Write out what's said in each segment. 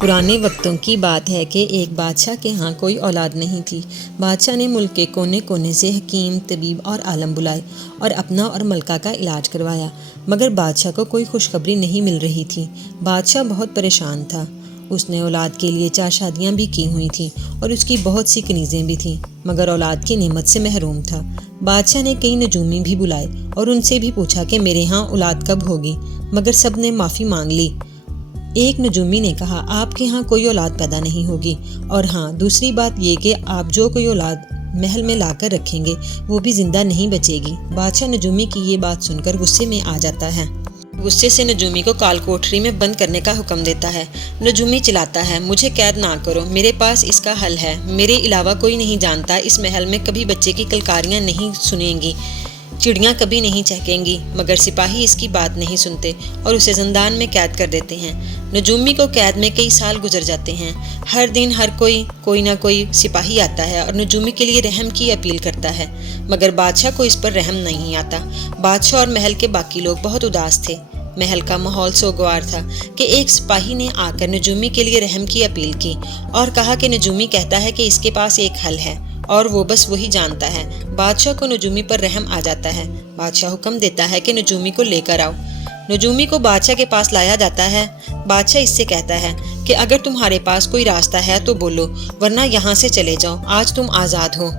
پرانے وقتوں کی بات ہے کہ ایک بادشاہ کے ہاں کوئی اولاد نہیں تھی۔ بادشاہ نے ملک کے کونے کونے سے حکیم، طبیب اور عالم بلائے اور اپنا اور ملکہ کا علاج کروایا، مگر بادشاہ کو کوئی خوشخبری نہیں مل رہی تھی۔ بادشاہ بہت پریشان تھا۔ اس نے اولاد کے لیے 4 شادیاں بھی کی ہوئی تھیں اور اس کی بہت سی کنیزیں بھی تھیں، مگر اولاد کی نعمت سے محروم تھا۔ بادشاہ نے کئی نجومی بھی بلائے اور ان سے بھی پوچھا کہ میرے ہاں اولاد کب ہوگی، مگر سب نے معافی مانگ لی۔ ایک نجومی نے کہا، آپ کے ہاں کوئی اولاد پیدا نہیں ہوگی، اور ہاں دوسری بات یہ کہ آپ جو کوئی اولاد محل میں لا کر رکھیں گے وہ بھی زندہ نہیں بچے گی۔ بادشاہ نجومی کی یہ بات سن کر غصے میں آ جاتا ہے۔ غصے سے نجومی کو کال کوٹری میں بند کرنے کا حکم دیتا ہے۔ نجومی چلاتا ہے، مجھے قید نہ کرو، میرے پاس اس کا حل ہے۔ میرے علاوہ کوئی نہیں جانتا اس محل میں کبھی بچے کی کلکاریاں نہیں سنیں گی، چڑیاں کبھی نہیں چہکیں گی، مگر سپاہی اس کی بات نہیں سنتے اور اسے زندان میں قید کر دیتے ہیں۔ نجومی کو قید میں کئی سال گزر جاتے ہیں۔ ہر دن ہر کوئی نہ کوئی سپاہی آتا ہے اور نجومی کے لیے رحم کی اپیل کرتا ہے، مگر بادشاہ کو اس پر رحم نہیں آتا۔ بادشاہ اور محل کے باقی لوگ بہت اداس تھے۔ محل کا ماحول سوگوار تھا کہ ایک سپاہی نے آ کر نجومی کے لیے رحم کی اپیل کی اور کہا کہ نجومی کہتا ہے کہ اس کے پاس ایک حل ہے اور وہ بس وہی جانتا ہے۔ بادشاہ کو نجومی پر رحم آ جاتا ہے۔ بادشاہ حکم دیتا ہے کہ نجومی کو لے کر آؤ۔ نجومی کو بادشاہ کے پاس لایا جاتا ہے۔ بادشاہ اس سے کہتا ہے کہ اگر تمہارے پاس کوئی راستہ ہے تو بولو، ورنہ یہاں سے چلے جاؤ، آج تم آزاد ہو۔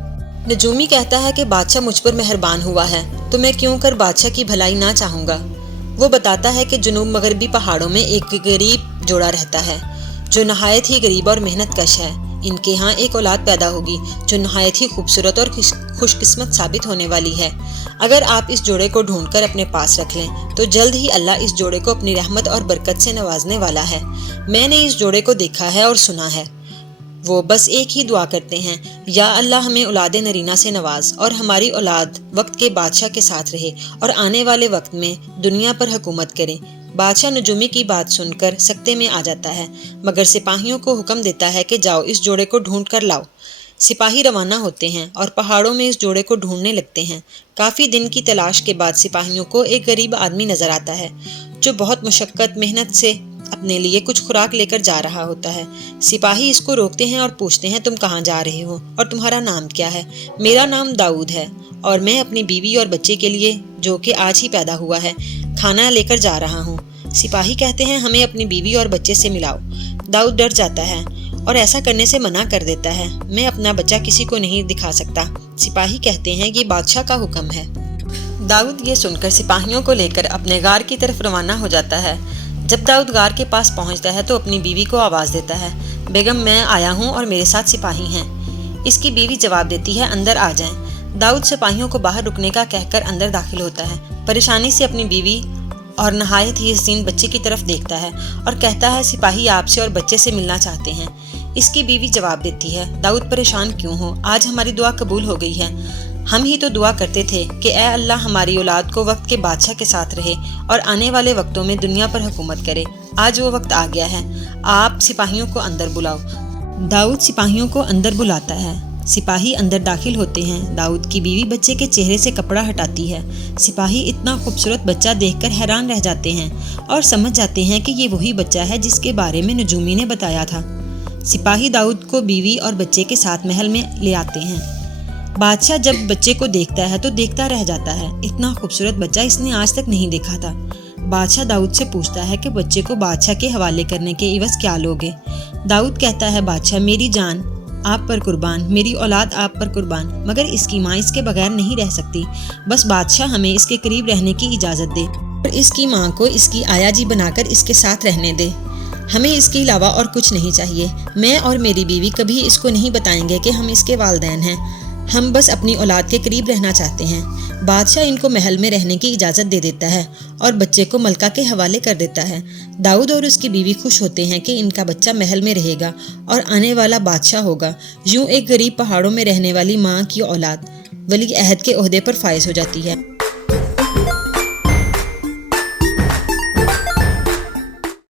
نجومی کہتا ہے کہ بادشاہ مجھ پر مہربان ہوا ہے تو میں کیوں کر بادشاہ کی بھلائی نہ چاہوں گا۔ وہ بتاتا ہے کہ جنوب مغربی پہاڑوں میں ایک غریب جوڑا رہتا ہے جو نہایت ہی غریب اور محنت کش ہے۔ ان کے ہاں ایک اولاد پیدا ہوگی جو نہایت ہی خوبصورت اور خوش قسمت ثابت ہونے والی ہے۔ اگر آپ اس جوڑے کو ڈھونڈ کر اپنے پاس رکھ لیں تو جلد ہی اللہ اس جوڑے کو اپنی رحمت اور برکت سے نوازنے والا ہے۔ میں نے اس جوڑے کو دیکھا ہے اور سنا ہے۔ وہ بس ایک ہی دعا کرتے ہیں، یا اللہ ہمیں اولاد نرینہ سے نواز اور ہماری اولاد وقت کے بادشاہ کے ساتھ رہے اور آنے والے وقت میں دنیا پر حکومت کرے۔ بادشاہ نجومی کی بات سن کر سکتے میں آ جاتا ہے، مگر سپاہیوں کو حکم دیتا ہے کہ جاؤ اس جوڑے کو ڈھونڈ کر لاؤ۔ سپاہی روانہ ہوتے ہیں اور پہاڑوں میں اس جوڑے کو ڈھونڈنے لگتے ہیں۔ کافی دن کی تلاش کے بعد سپاہیوں کو ایک غریب آدمی نظر آتا ہے جو بہت مشقت محنت سے اپنے لیے کچھ خوراک لے کر جا رہا ہوتا ہے۔ سپاہی اس کو روکتے ہیں اور پوچھتے ہیں، تم کہاں جا رہے ہو اور تمہارا نام کیا ہے؟ میرا نام داؤد ہے اور میں اپنی بیوی اور بچے کے لیے، جو کہ آج ہی پیدا ہوا ہے، کھانا لے کر جا رہا ہوں۔ سپاہی کہتے ہیں، ہمیں اپنی بیوی اور بچے سے ملاؤ۔ داؤد ڈر جاتا ہے اور ایسا کرنے سے منع کر دیتا ہے۔ میں اپنا بچہ کسی کو نہیں دکھا سکتا۔ سپاہی کہتے ہیں، یہ بادشاہ کا حکم ہے۔ داؤد یہ سن کر سپاہیوں کو لے کر اپنے غار کی طرف روانہ ہو جاتا ہے۔ جب داؤد غار کے پاس پہنچتا ہے تو اپنی بیوی کو آواز دیتا ہے، بیگم میں آیا ہوں اور میرے ساتھ سپاہی ہیں۔ اس کی بیوی جواب دیتی ہے، اندر آ جائیں۔ داؤد سپاہیوں کو باہر رکنے کا کہہ کر اندر داخل ہوتا ہے۔ پریشانی سے اپنی بیوی اور نہایت ہی حسین بچے کی طرف دیکھتا ہے اور کہتا ہے، سپاہی آپ سے اور بچے سے ملنا چاہتے ہیں۔ اس کی بیوی جواب دیتی ہے، داؤد پریشان کیوں ہو؟ آج ہماری دعا قبول ہو گئی ہے۔ ہم ہی تو دعا کرتے تھے کہ اے اللہ ہماری اولاد کو وقت کے بادشاہ کے ساتھ رہے اور آنے والے وقتوں میں دنیا پر حکومت کرے۔ آج وہ وقت آ گیا ہے، آپ سپاہیوں کو اندر بلاؤ۔ داؤد سپاہیوں کو اندر بلاتا ہے۔ سپاہی اندر داخل ہوتے ہیں۔ داؤد کی بیوی بچے کے چہرے سے کپڑا ہٹاتی ہے۔ سپاہی اتنا خوبصورت بچہ دیکھ کر حیران رہ جاتے ہیں اور سمجھ جاتے ہیں کہ یہ وہی بچہ ہے جس کے بارے میں نجومی نے بتایا تھا۔ سپاہی داؤد کو بیوی اور بچے کے ساتھ محل میں لے آتے ہیں۔ بادشاہ جب بچے کو دیکھتا ہے تو دیکھتا رہ جاتا ہے۔ اتنا خوبصورت بچہ اس نے آج تک نہیں دیکھا تھا۔ بادشاہ داؤد سے پوچھتا ہے کہ بچے کو بادشاہ کے حوالے کرنے کے عوض کیا لوگے؟ داؤد کہتا ہے، بادشاہ میری جان آپ پر قربان، میری اولاد آپ پر قربان، مگر اس کی ماں اس کے بغیر نہیں رہ سکتی۔ بس بادشاہ ہمیں اس کے قریب رہنے کی اجازت دے اور اس کی ماں کو اس کی آیا جی بنا کر اس کے ساتھ رہنے دے۔ ہمیں اس کے علاوہ اور کچھ نہیں چاہیے۔ میں اور میری بیوی کبھی اس کو نہیں بتائیں گے کہ ہم اس کے والدین ہیں۔ ہم بس اپنی اولاد کے قریب رہنا چاہتے ہیں۔ بادشاہ ان کو محل میں رہنے کی اجازت دے دیتا ہے اور بچے کو ملکہ کے حوالے کر دیتا ہے۔ داؤد اور اس کی بیوی خوش ہوتے ہیں کہ ان کا بچہ محل میں رہے گا اور آنے والا بادشاہ ہوگا۔ یوں ایک غریب پہاڑوں میں رہنے والی ماں کی اولاد ولی عہد کے عہدے پر فائز ہو جاتی ہے۔